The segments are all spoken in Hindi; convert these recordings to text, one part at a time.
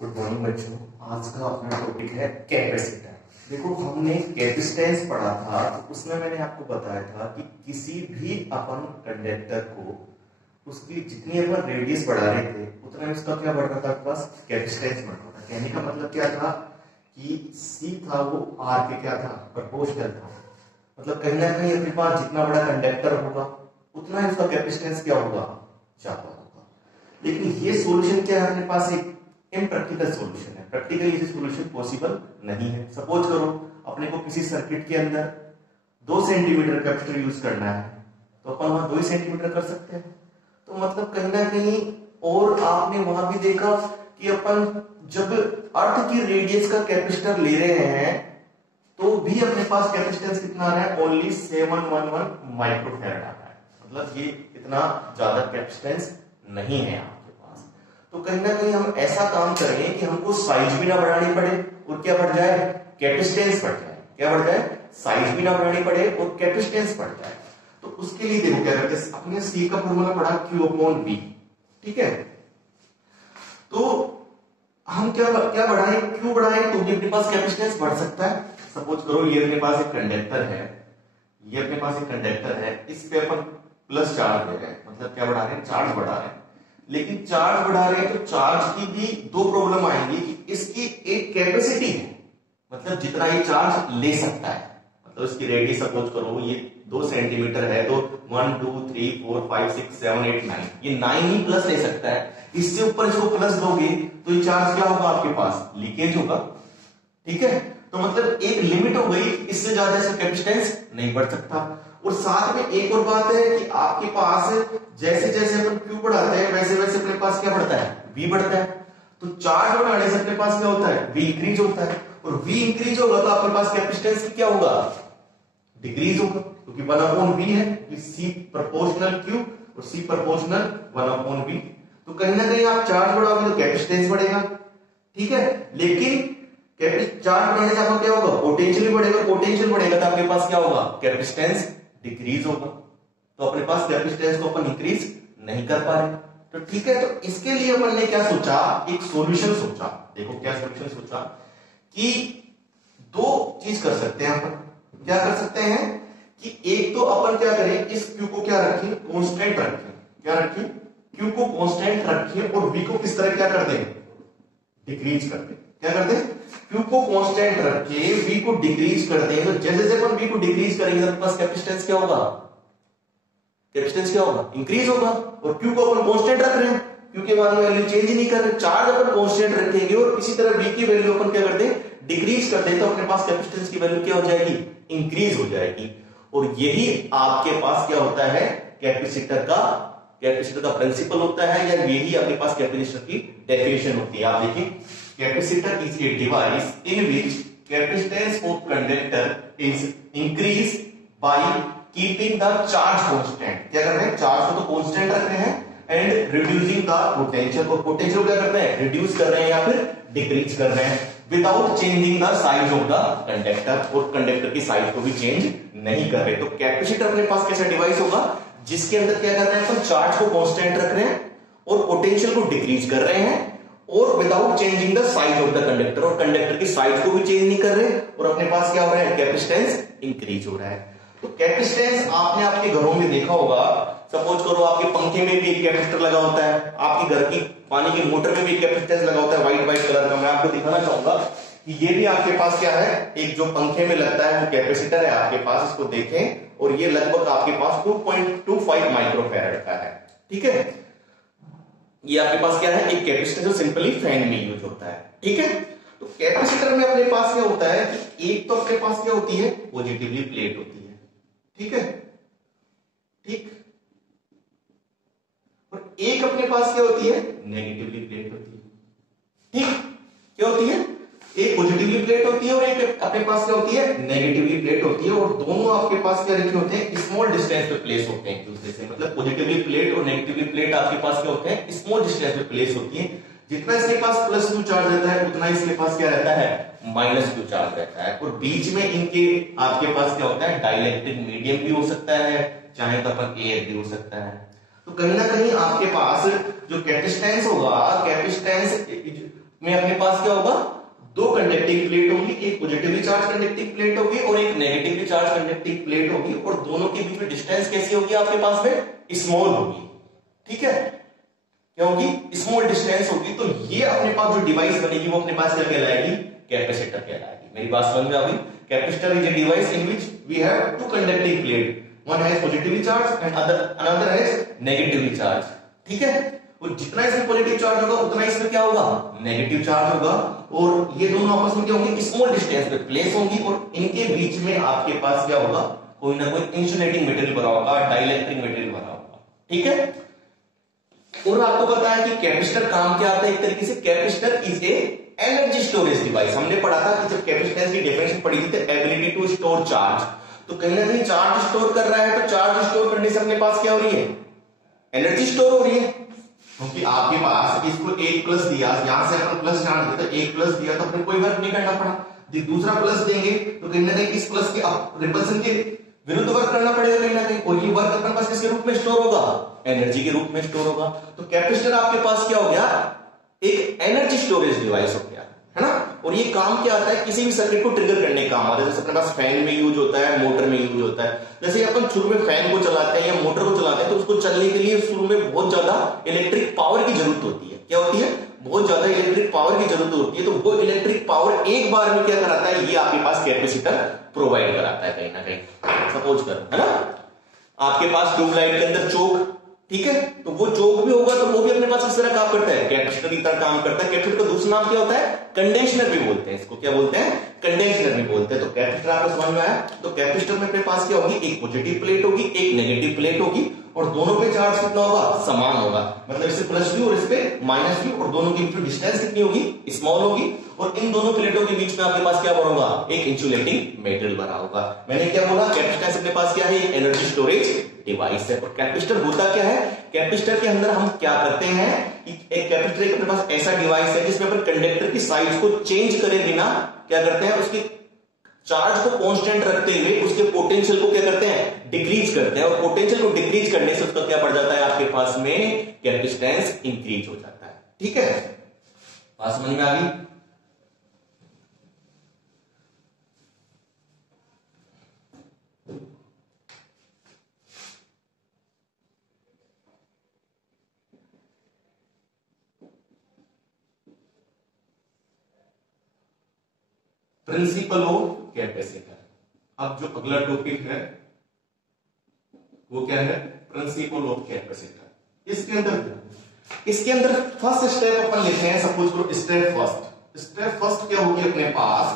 गुड मॉर्निंग बच्चों। आज का अपना टॉपिक है कैपेसिटर। देखो, हमने कैपेसिटेंस पढ़ा था तो उसमें मैंने आपको बताया था कि किसी भी अपन कंडक्टर को उसकी जितनी अपन रेडियस बढ़ा रहे थे उतना उसका क्या बढ़ रहा था, बस कैपेसिटेंस बढ़ रहा था। कहने का मतलब क्या था कि C था वो R के क्या था, प्रोपोर्शनल था। मतलब कहीं ना कहीं अपने पास जितना बड़ा कंडक्टर होगा उतना ही उसका कैपेसिटेंस क्या होगा, ज्यादा होगा। लेकिन ये सॉल्यूशन क्या है, अपने पास एक इम्प्रैक्टिकल सॉल्यूशन है। प्रैक्टिकली ये सॉल्यूशन पॉसिबल नहीं है। सपोज करो अपने को किसी सर्किट के अंदर 2 सेंटीमीटर कैपेसिटर यूज करना है तो अपन वहां 2 ही सेंटीमीटर कर सकते हैं। तो मतलब कहीं ना कहीं, और आपने वहां भी देखा कि अपन जब अर्थ की रेडियस का कैपेसिटर ले रहे हैं तो भी अपने पास कैपेसिटेंस कितना आ रहा है, ओनली 711 माइक्रोफैराड आ रहा है। मतलब ये इतना ज्यादा कैपेसिटेंस नहीं है आपके पास। तो कहीं ना कहीं हम ऐसा काम करें कि हमको साइज भी ना बढ़ानी पड़े और क्या बढ़ जाए, कैपेसिटेंस बढ़ जाए। क्या बढ़ जाए, साइज भी ना बढ़ानी पड़े और कैपेसिटेंस बढ़ जाए। तो उसके लिए देखो क्या करते हैं, अपने C का फॉर्मूला पढ़ा Q/V, ठीक है। तो हम क्या बढ़ाएं, Q बढ़ाएं तो भी अपने पास कैपेसिटेंस बढ़ सकता है। सपोज करो ये अपने पास एक कंडक्टर है, ये अपने पास एक कंडक्टर है, इस पे अपन प्लस चार्ज दे रहे हैं, मतलब क्या बढ़ा रहे हैं, चार्ज बढ़ा रहे हैं। लेकिन चार्ज बढ़ा रहे हैं तो चार्ज की भी 2 प्रॉब्लम आएंगी कि इसकी एक कैपेसिटी है, मतलब जितना ये चार्ज ले सकता है। मतलब इसकी रेडियस सपोज करो ये 2 सेंटीमीटर है तो 1 2 3 4 5 6 7 8 9, ये 9 ही प्लस ले सकता है। इससे ऊपर इसको प्लस दोगे तो ये चार्ज क्या होगा, आपके पास लीकेज होगा, ठीक है। तो मतलब एक लिमिट हो गई, इससे ज्यादा इसका कैपेसिटेंस नहीं बढ़ सकता। और साथ में एक और बात है कि आपके पास जैसे जैसे अपन Q बढ़ाते हैं वैसे वैसे अपने पास क्या बढ़ता है, V बढ़ता है। तो चार्ज बढ़ाने से अपने पास क्या होता है, V इंक्रीज होता है। और V इंक्रीज होगा तो आपके पास कैपेसिटेंस क्या होगा, डिक्रीज होगा, क्योंकि 1/V है, C प्रोपोर्शनल Q और C प्रोपोर्शनल 1/V। तो कहीं ना कहीं आप चार्ज बढ़ाओगे तो कैपेसिटेंस बढ़ेगा, ठीक है। लेकिन चार्ज बढ़ने से आपका क्या होगा, पोटेंशियल बढ़ेगा, पोटेंशियल बढ़ेगा तो आपके पास क्या होगा, कैपेसिटेंस डिक्रीज होगा। तो अपने पास कैपेसिटेंस को अपन इंक्रीज नहीं कर पा रहे। तो ठीक है, तो इसके लिए अपन ने क्या सोचा, एक सॉल्यूशन सोचा। देखो क्या सॉल्यूशन सोचा कि 2 चीज कर सकते हैं अपन। क्या कर सकते हैं कि एक तो अपन क्या करें, इस Q को क्या रखें, कांस्टेंट रखें। क्या रखें, Q को कांस्टेंट रखें और V को किस तरह क्या कर दें, डिक्रीज कर दें। क्या कर दें, Q को कांस्टेंट रखे, V को डिक्रीज कर दें। तो जैसे जैसे अपन V को डिक्रीज करेंगे तो पास कैपेसिटेंस क्या होगा, कैपेसिटेंस क्या होगा, इंक्रीज होगा। और Q को अपन कांस्टेंट रख रहे हैं, Q के मान में वैल्यू चेंज नहीं कर रहे, चार्ज अपन कांस्टेंट रखेंगे और इसी तरह V की वैल्यू अपन क्या कर दें, डिक्रीज कर दें। तो अपने पास कैपेसिटेंस की वैल्यू क्या हो जाएगी, इंक्रीज हो जाएगी। और यही आपके पास क्या होता है, कैपेसिटर का प्रिंसिपल होता है, या यही आपके पास कैपेसिटर की डेफिनेशन होती है। आप देखिए, capacitor is a device in which capacitance of conductor is increase by keeping the charge constant. क्या कर रहे हैं, चार्ज को तो कांस्टेंट रख रहे हैं एंड रिड्यूसिंग द पोटेंशियल। और पोटेंशियल क्या कर रहे हैं, रिड्यूस कर रहे हैं या फिर डिक्रीज कर रहे हैं without changing the size of the conductor. और कंडक्टर की साइज को भी चेंज नहीं कर रहे। तो कैपेसिटर अपने पास कैसा डिवाइस होगा, जिसके अंदर क्या कर रहे हैं, तो चार्ज को कांस्टेंट रख रहे हैं और पोटेंशियल को डिक्रीज कर रहे हैं और without changing the size of the conductor. और कंडक्टर की साइज को भी चेंज नहीं कर रहे और अपने पास क्या हो रहा है, कैपेसिटेंस इंक्रीज हो रहा है। तो कैपेसिटेंस आपने आपके घरों में देखा होगा। सपोज करो आपके पंखे में भी एक कैपेसिटर लगा होता है, आपके घर की पानी की मोटर में भी एक कैपेसिटेंस लगा होता है व्हाइट कलर का। मैं आपको दिखाना चाहूंगा कि ये भी आपके पास क्या है, एक जो पंखे में लगता है वो कैपेसिटर है आपके पास। इसको देखें और ये लगभग आपके पास 2.25 माइक्रोफैराड का है, ठीक है। ये आपके पास क्या है, एक कैपेसिटर जो सिंपली फैन में यूज होता है, ठीक है। तो कैपेसिटर में अपने पास क्या होता है कि एक तो अपने पास क्या होती है, पॉजिटिवली प्लेट होती है, ठीक है, ठीक। और एक अपने पास क्या होती है, नेगेटिवली प्लेट होती है, ठीक। क्या होती है, एक पॉजिटिवली प्लेट होती है और एक अपने पास क्या होती है, नेगेटिवली प्लेट होती है। और दोनों आपके पास क्या रखे होते हैं, स्मॉल डिस्टेंस पे प्लेस होते हैं एक दूसरे से। मतलब पॉजिटिवली प्लेट और नेगेटिवली प्लेट आपके पास क्या होते हैं, स्मॉल डिस्टेंस पे प्लेस होती है। जितना इसके पास +Q चार्ज रहता है उतना इसके पास क्या रहता है, -Q चार्ज रहता है। और बीच में इनके आपके पास क्या होता है, डाइलेक्ट्रिक मीडियम भी हो सकता है, चाहे तो अपन एयर भी हो सकता है। तो कहीं ना कहीं आपके पास जो कैपेसिटेंस होगा, कैपेसिटेंस में अपने पास क्या होगा, दो कंडक्टिंग प्लेट होगी, एक पॉजिटिवली चार्ज कंडक्टिंग प्लेट होगी और एक नेगेटिवली चार्ज कंडक्टिंग प्लेट होगी, और दोनों के बीच में डिस्टेंस कैसी होगी आपके पास में, स्मॉल होगी। ठीक है, क्या होगी, स्मॉल डिस्टेंस होगी। तो ये अपने पास जो डिवाइस बनेगी वो अपने पास क्या कहलाएगी, कैपेसिटर कहलाएगी। मेरी बात समझ में आ गई? Capacitor is a device in which we have two conducting plate, one has positively charge and another has negatively charge. ठीक है, और जितना इसमें पॉजिटिव चार्ज होगा उतना इसमें क्या होगा, नेगेटिव चार्ज होगा, और ये दोनों आपस में क्या होंगे, स्मॉल डिस्टेंस पे प्लेस होंगी, और इनके बीच में आपके पास क्या होगा, कोई ना कोई इंसुलेटिंग मटेरियल भरा होगा, डाइलेक्ट्रिक मटेरियल भरा होगा। ठीक है, और आपको पता है कि कैपेसिटर काम क्या आता है, एक तरीके से capacitor is a energy storage device. हमने पढ़ा था कि जब कैपेसिटेंस की डेफिनेशन पढ़ी थी, तो एबिलिटी टू स्टोर चार्ज, तो कहीं ना कहीं चार्ज स्टोर कर रहा है, तो चार्ज स्टोर करने से अपने पास क्या हो रही है, एनर्जी स्टोर हो रही है। क्योंकि आपके पास इसको एक प्लस दिया, यहां से अपन प्लस जान देते, एक प्लस दिया तो अपने कोई वर्क नहीं करना पड़ा, दूसरा प्लस देंगे तो कहीं ना कहीं इस प्लस के रिपल्सन के विरुद्ध वर्क करना पड़ेगा कहीं ना कहीं, और ये वर्क अपने पास किसके रूप में स्टोर होगा, एनर्जी के रूप में स्टोर होगा। तो कैपेसिटर आपके पास क्या हो गया, एक एनर्जी स्टोरेज डिवाइस हो गया, है ना। और ये काम क्या आता है, किसी भी सर्किट को ट्रिगर करने का काम आता है। जैसे अपने पास फैन में यूज होता है, मोटर में यूज होता है। जैसे अपन शुरू में फैन को चलाते हैं या मोटर को चलाते हैं, तो उसको चलने के लिए शुरू में बहुत ज्यादा इलेक्ट्रिक पावर की जरूरत होती है। क्या होती है, बहुत ज्यादा इलेक्ट्रिक पावर की जरूरत होती है। तो वो इलेक्ट्रिक पावर एक बार में क्या कराता है, ये आपके पास कैपेसिटर प्रोवाइड कराता है कहीं ना कहीं। सपोज करो, है ना, आपके पास ट्यूबलाइट के अंदर चोक, ठीक है, तो वो चोक भी होगा तो वो भी अपने पास किस तरह काम करता है, कैपेसिटर की तरह काम करता है। कैपेसिटर का दूसरा नाम क्या होता है, कंडेंसर भी बोलते हैं इसको। क्या बोलते हैं, कंडेंसर भी बोलते हैं। तो कैपेसिटर आपको समझ में आया। तो कैपेसिटर में अपने पास क्या होगी, एक पॉजिटिव प्लेट होगी, एक नेगेटिव प्लेट होगी, और दोनों पे चार्ज कितना होगा, समान होगा। मतलब इससे प्लस भी और इस पे माइनस भी, और दोनों के बीच में डिस्टेंस कितनी होगी, स्मॉल होगी। और इन दोनों प्लेटों के बीच में आपके पास क्या बना होगा, एक इंसुलेटिंग मेटेरियल बना होगा। मैंने क्या बोला, कैपेसिटर अपने पास क्या है, एनर्जी स्टोरेज डिवाइस है। और कैपेसिटर होता क्या है, कैपेसिटर के अंदर हम क्या करते हैं, एक कैपेसिटर अपने पास ऐसा डिवाइस है जिसमें अपन कंडक्टर की साइज को चेंज करे बिना क्या करते हैं, उसकी चार्ज को कांस्टेंट रखते हुए उसके पोटेंशियल को क्या करते हैं, डिक्रीज करते हैं। और पोटेंशियल को डिक्रीज करने से उसका क्या बढ़ जाता है, आपके पास में कैपेसिटेंस इंक्रीज हो जाता है। ठीक है, बात समझ में आ गई। Principle of capacitor. अब जो अगला टॉपिक है वो क्या है, प्रिंसिपल ऑफ कैपेसिटर। इसके अंदर फर्स्ट स्टेप अपन लेते हैं। सपोज करो स्टेप फर्स्ट क्या होगी अपने पास,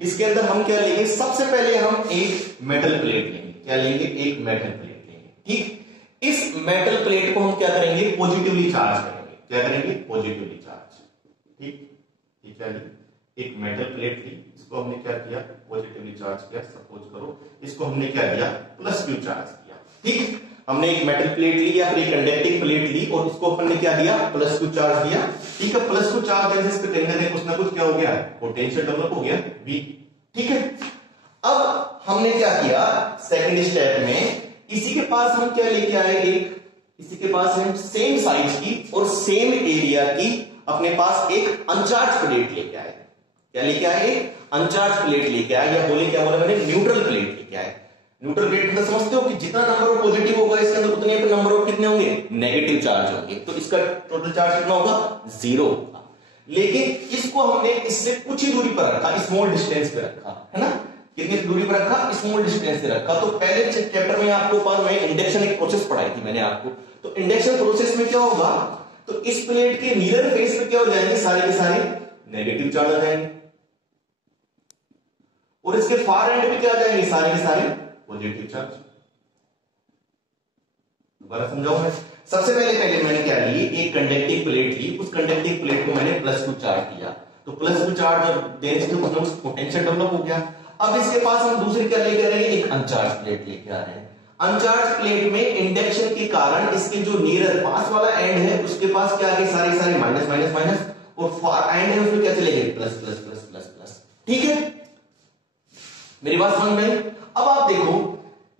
इसके अंदर हम क्या लेंगे, सबसे पहले हम एक मेटल प्लेट लेंगे। क्या लेंगे, एक मेटल प्लेट लेंगे। ठीक, इस मेटल प्लेट को हम क्या करेंगे, पॉजिटिवली चार्ज करेंगे। क्या करेंगे, पॉजिटिवली चार्ज। ठीक है, एक मेटल प्लेट थी, इसको हमने क्या किया, पॉजिटिवली चार्ज किया। सपोज करो इसको हमने क्या किया, प्लस क्यू चार्ज किया। ठीक, हमने एक मेटल प्लेट ली या फिर एक कंडक्टिंग प्लेट ली और इसको अपन ने क्या दिया, प्लस क्यू चार्ज दिया। ठीक है, प्लस क्यू चार्ज देने से कहीं ना कहीं कुछ ना कुछ क्या हो गया, पोटेंशियल डेवलप हो गया V। ठीक है, अब हमने क्या किया, सेकंड स्टेप में इसी के पास हम क्या लेके आए, इसी के पास हम सेम साइज की और सेम एरिया की अपने पास एक अनचार्ज प्लेट लेके आए। क्या लेके आए, अनचार्ज प्लेट लेके आए, या बोले क्या बोला मैंने, न्यूट्रल प्लेट लेके आए। न्यूट्रल प्लेट मतलब समझते हो कि जितना नंबर ऑफ पॉजिटिव होगा इसके अंदर उतने पे नंबर ऑफ कितने होंगे, नेगेटिव चार्ज होंगे। तो इसका टोटल चार्ज कितना होगा, 0 होगा। लेकिन इसको हमने इससे कुछ ही दूरी पर रखा, स्मॉल डिस्टेंस पे रखा, है ना। कितनी दूरी पर रखा, स्मॉल डिस्टेंस से रखा। तो पहले चैप्टर में आपको पास में इंडक्शन एक प्रोसेस पढ़ाई थी मैंने आपको। तो इंडक्शन प्रोसेस में क्या होगा, तो इस प्लेट के नीयर फेस पे क्या हो जाएंगे, सारे के सारे नेगेटिव चार्ज आ जाएंगे, और इसके फार एंड पे क्या आ जाएंगे, सारे के सारे पॉजिटिव चार्ज। दोबारा समझाऊं मैं। सबसे पहले मैंने क्या ली, एक कंडक्टिंग प्लेट ली, उस कंडक्टिंग प्लेट को मैंने प्लस क्यू चार्ज दिया। तो प्लस क्यू चार्ज देने से मतलब पोटेंशियल डेवलप हो गया। अब इसके पास हम दूसरी क्या लेके आ रहे हैं, एक अनचार्ज प्लेट लेके आ रहे हैं। अनचार्ज प्लेट में इंडक्शन के कारण इसके जो नियर पास वाला एंड है उसके पास क्या आगे सारे सारे माइनस माइनस माइनस, और फार एंड है उसमें क्या चलेंगे, plus plus plus plus plus. ठीक है, मेरी बात समझ में। अब आप देखो,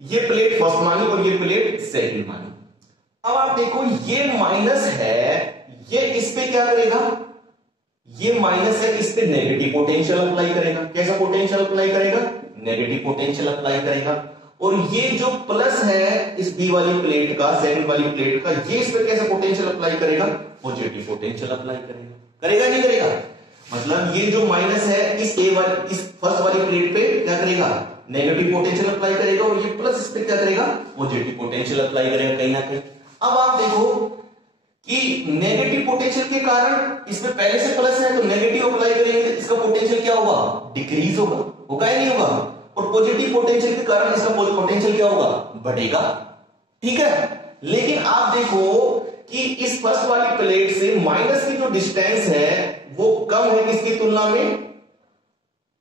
ये प्लेट फर्स्ट मानी और ये प्लेट सेकंड मानी। अब आप देखो ये माइनस है, ये इस पे क्या करेगा, ये माइनस है, इस पे नेगेटिव पोटेंशियल अप्लाई करेगा। कैसा पोटेंशियल अप्लाई करेगा? नेगेटिव पोटेंशियल अप्लाई करेगा। और ये जो प्लस है इस बी वाली प्लेट का, सेकंड वाली प्लेट का, ये इस पे कैसा पोटेंशियल अप्लाई करेगा? पॉजिटिव पोटेंशियल अप्लाई करेगा। करेगा नहीं करेगा? मतलब ये जो माइनस है इस ए वाली, इस फर्स्ट वाली प्लेट पे क्या करेगा? नेगेटिव पोटेंशियल अप्लाई करेगा। और ये प्लस इस पे क्या करेगा? पॉजिटिव पोटेंशियल अप्लाई करेगा कहीं ना कहीं। अब आप देखो कि नेगेटिव पोटेंशियल के कारण इसमें पहले से प्लस है, तो नेगेटिव अप्लाई करेंगे तो इसका पोटेंशियल क्या होगा? डिक्रीज होगा। होगा या नहीं होगा? और पॉजिटिव पोटेंशियल के कारण इसका पोटेंशियल क्या होगा? बढ़ेगा। ठीक है, लेकिन आप देखो कि इस फर्स्ट वाली प्लेट से माइनस की जो डिस्टेंस है वो कम है किसकी तुलना में?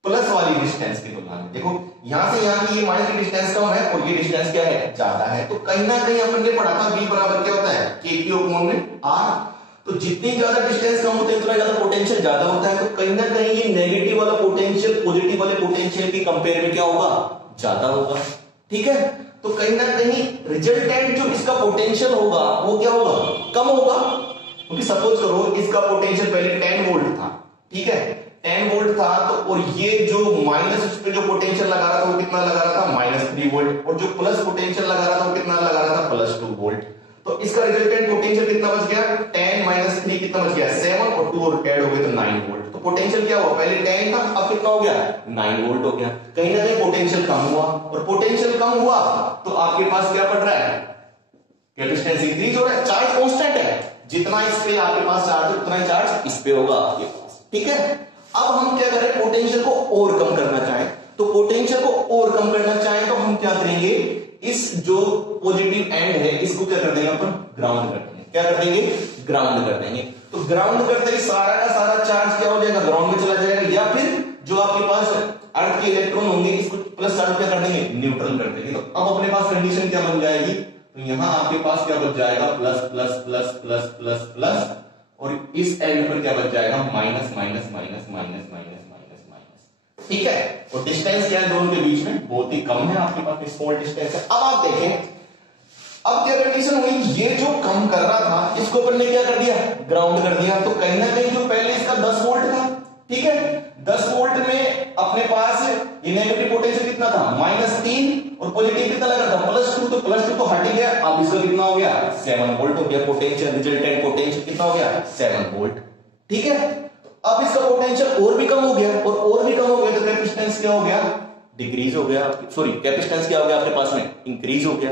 प्लस वाली डिस्टेंस की तुलना में। देखो यहां से यहां की ये माइनस की डिस्टेंस कम है और ये डिस्टेंस क्या है? ज्यादा है। तो कहीं ना कहीं अपन ने पढ़ा था v बराबर क्या होता है? k/r। तो जितनी ज्यादा डिस्टेंस कम होती है उतना ज्यादा पोटेंशियल ज्यादा होता है। तो कहीं ना कहीं ये नेगेटिव वाला पोटेंशियल पॉजिटिव वाले पोटेंशियल की कंपेयर में क्या होगा? ज्यादा होगा। ठीक है, तो कहीं ना कहीं रिजल्टेंट जो इसका पोटेंशियल होगा वो क्या होगा? कम होगा। क्योंकि सपोज करो इसका पोटेंशियल पहले 10 वोल्ट था। ठीक है, 10 वोल्ट था तो, और ये जो माइनस उस पे जो पोटेंशियल लगा रहा था वो कितना लगा रहा था? -3 वोल्ट। और जो प्लस पोटेंशियल लगा रहा था वो कितना लगा रहा था? +2 वोल्ट। तो इसका रिजल्टेंट पोटेंशियल कितना बच गया? 10 - 3 कितना बच गया? 7। और 2 और ऐड हो गए तो 9 वोल्ट। तो पोटेंशियल क्या हुआ? पहले 10 था, अब कितना हो गया? 9 वोल्ट हो गया। कहीं ना कहीं पोटेंशियल कम हुआ। और पोटेंशियल कम हुआ तो आपके पास क्या पड़ रहा है? कैपेसिटेंस इंक्रीज हो रहा है। चार्ज कांस्टेंट है, जितना इस पे आपके पास चार्ज है उतना ही चार्ज इस पे होगा आपके पास। ठीक है, अब हम क्या करें? पोटेंशियल को और कम करना चाहें तो पोटेंशियल को और कम करना चाहें तो हम क्या करेंगे? इस जो पॉजिटिव एंड है इसको क्या कर देंगे अपन? ग्राउंड कर देंगे। क्या कर देंगे? ग्राउंड कर देंगे। तो ग्राउंड करते ही सारा का सारा चार्ज क्या हो जाएगा? ग्राउंड में चला जाएगा। या फिर जो आपके पास अर्थ के इलेक्ट्रॉन होंगे इसको प्लस चार्ज क्या कर देंगे? न्यूट्रल कर देंगे। तो अब अपने पास कंडीशन क्या बन जाएगी? तो यहां आपके पास क्या बच जाएगा? Plus plus plus plus plus plus, और इस एंड पर क्या बच जाएगा? Minus minus minus minus minus minus minus. ठीक है, और डिस्टेंस क्या है दोनों के बीच में? बहुत ही कम है, आपके पास स्मॉल डिस्टेंस है। अब आप देखें, अब क्या कंडीशन हुई? ये जो कम कर रहा था इसको अपन ने क्या कर दिया? ग्राउंड कर दिया। तो कहीं ना कहीं जो पहले इसका 10 वोल्ट था, ठीक है, 10 वोल्ट में अपने पास ये नेगेटिव पोटेंशियल कितना था? -3। और पॉजिटिव कितना लगा था? +2। तो +2 तो हट गया। अब इसका कितना हो गया? 7 वोल्ट हो गया। पोटेंशियल रिजल्टेंट पोटेंशियल कितना हो गया? 7 वोल्ट। ठीक है, अब इसका पोटेंशियल और भी कम हो गया। और भी कम हो गया तो कैपेसिटेंस क्या हो गया? डिक्रीज हो गया। सॉरी, कैपेसिटेंस क्या हो गया आपके पास में? इंक्रीज हो गया।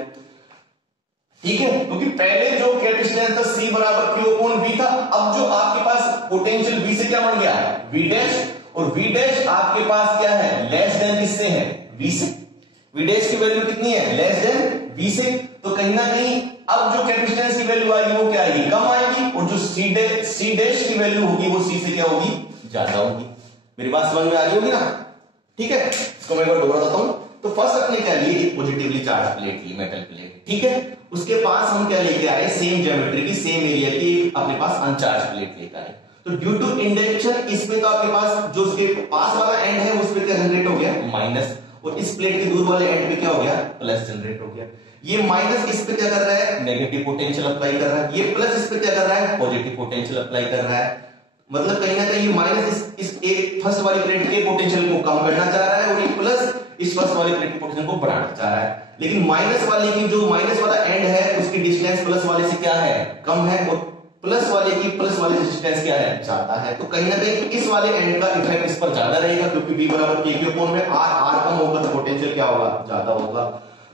ठीक है, क्योंकि पहले जो कैपेसिटेंस था C बराबर Q/V था, अब जो आपके पास पोटेंशियल V से क्या बन गया? V dash. और V डैश आपके पास क्या है? लेस देन किससे है? V से। V डैश की वैल्यू कितनी है? लेस देन V से। तो कहीं ना कहीं अब जो कैपेसिटेंस की वैल्यू आएगी वो क्या आएगी? कम आएगी। और जो C डैश की वैल्यू होगी वो C से क्या होगी? ज्यादा होगी। मेरी बात समझ में आ रही होगी ना? ठीक है, इसको मैं एक बार दोहराता हूं। तो फर्स्ट अपने क्या लिए? एक पॉजिटिवली चार्ज प्लेट ली, मेटल प्लेट। ठीक है, उसके पास हम क्या लेके आए? सेम ज्योमेट्री की, सेम एरिया की अपने पास अनचार्ज प्लेट लेकर आए। तो ड्यू टू इंडक्शन इसमें तो आपके पास जो उसके पास वाला एंड है उस पे क्या जनरेट हो गया? माइनस। और इस प्लेट के दूर वाले एंड पे क्या हो गया? प्लस जनरेट हो गया। ये माइनस इस पे क्या कर रहा है? नेगेटिव पोटेंशियल अप्लाई कर रहा है। ये प्लस इस पे क्या कर रहा है? पॉजिटिव पोटेंशियल अप्लाई कर रहा है। मतलब कहीं ना कहीं माइनस इस एक फर्स्ट वाली प्लेट के पोटेंशियल को कम करना चाह रहा है और ये प्लस इस फर्स्ट वाली प्लेट के पोटेंशियल को बढ़ाना चाह रहा है। लेकिन माइनस वाले की जो माइनस वाला एंड है उसकी डिस्टेंस प्लस वाले से क्या है? कम है। और प्लस वाले की प्लस वाले से डिस्टेंस क्या है? ज्यादा है। तो कहीं ना कहीं इस वाले एंड का इफेक्ट इस पर ज्यादा रहेगा, क्योंकि V बराबर K/4 में R कम होगा तो पोटेंशियल क्या होगा? ज्यादा होगा।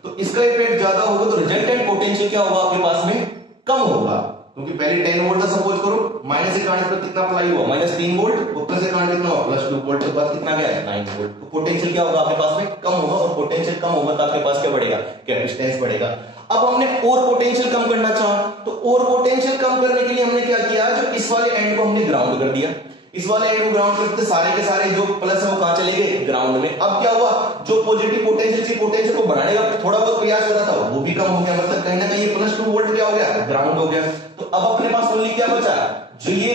तो इसका इफेक्ट ज्यादा होगा तो रिजल्टेंट पोटेंशियल क्या होगा आपके पास में? कम होगा। क्योंकि पहले 10 वोल्ट था, सपोज करो, माइनस से काटने पर कितना अप्लाई हुआ? -3 वोल्ट। और प्लस से काटने कितना हुआ? +2 वोल्ट। तो बाद कितना गया? 9 वोल्ट। तो पोटेंशियल क्या होगा आपके पास में? कम होगा। और पोटेंशियल कम होगा तो आपके पास क्या बढ़ेगा? कैपेसिटेंस बढ़ेगा। अब हमने और पोटेंशियल कम करना चाहा तो और पोटेंशियल कम करने के लिए हमने क्या किया? जो इस वाले एंड को हमने ग्राउंड कर दिया। इस वाले एंड को ग्राउंड करते सारे के सारे जो प्लस है वो कहां चले गए? ग्राउंड में। अब क्या हुआ? जो पॉजिटिव पोटेंशियल से पोटेंशियल को बढ़ाने का थोड़ा बहुत प्रयास हो रहा था वो भी कम हो गया। मतलब कहीं ना कहीं ये +2 वोल्ट क्या हो गया? ग्राउंड हो गया। तो अब अपने पास ओनली क्या बचा? जो ये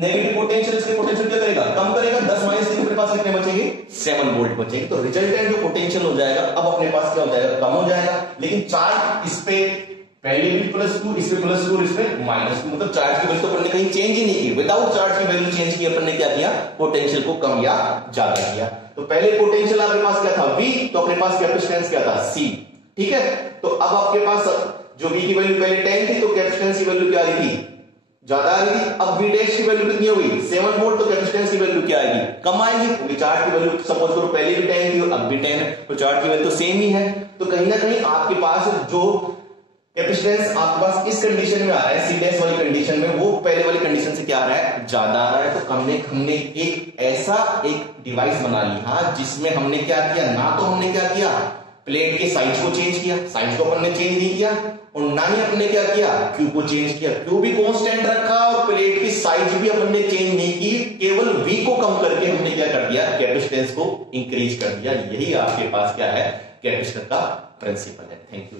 नेगेटिव पोटेंशियल इसके पोटेंशियल क्या करेगा? कम करेगा। 10 - 3 अपने पास कितने बचेंगे? 7 वोल्ट बचेंगे। तो रिजल्टेंट जो पोटेंशियल हो जाएगा अब अपने पास क्या हो जाएगा? कम हो जाएगा। लेकिन चार्ज इस पे पहले भी +2, इसमें +2, इसमें -2, मतलब चार्ज की वैल्यू तो अपन ने कहीं चेंज ही नहीं की। विदाउट चार्ज की वैल्यू चेंज की अपन ने क्या किया, पोटेंशियल को कम या ज्यादा किया। तो पहले पोटेंशियल आपके पास क्या था V, तो अपने पास कैपेसिटेंस क्या था C, ठीक है। तो अब आपके पास जो V की वैल्यू पहले 10 थी, तो कैपेसिटेंस की वैल्यू क्या आ रही थी, ज्यादा आ रही थी। अब V डैश की वैल्यू कितनी हो गई, 7 वोल्ट, तो कैपेसिटेंस की वैल्यू क्या आएगी, कम आएगी, क्योंकि चार्ज की वैल्यू सपोज करो पहले भी 10 थी, अब भी 10 है, तो चार्ज की वैल्यू तो सेम ही है। तो कहीं ना कहीं आपके पास जो कैपेसिटेंस आपके पास इस कंडीशन में आ रहा है, सी डैश वाली कंडीशन में, वो पहले वाली कंडीशन से क्या आ रहा है, ज्यादा आ रहा है। तो हमने एक ऐसा एक डिवाइस बना लिया जिसमें हमने क्या किया, ना तो हमने क्या किया, प्लेट के साइज को चेंज किया, साइज को अपन ने चेंज नहीं किया, और ना ही अपने क्या किया, क्यू को चेंज किया, क्यू भी कांस्टेंट रखा और प्लेट की साइज भी अपन ने चेंज नहीं की, केवल वी को कम करके हमने क्या कर दिया, कैपेसिटेंस को इंक्रीज कर दिया। यही आपके पास क्या है, कैपेसिटर का प्रिंसिपल है। Thank you.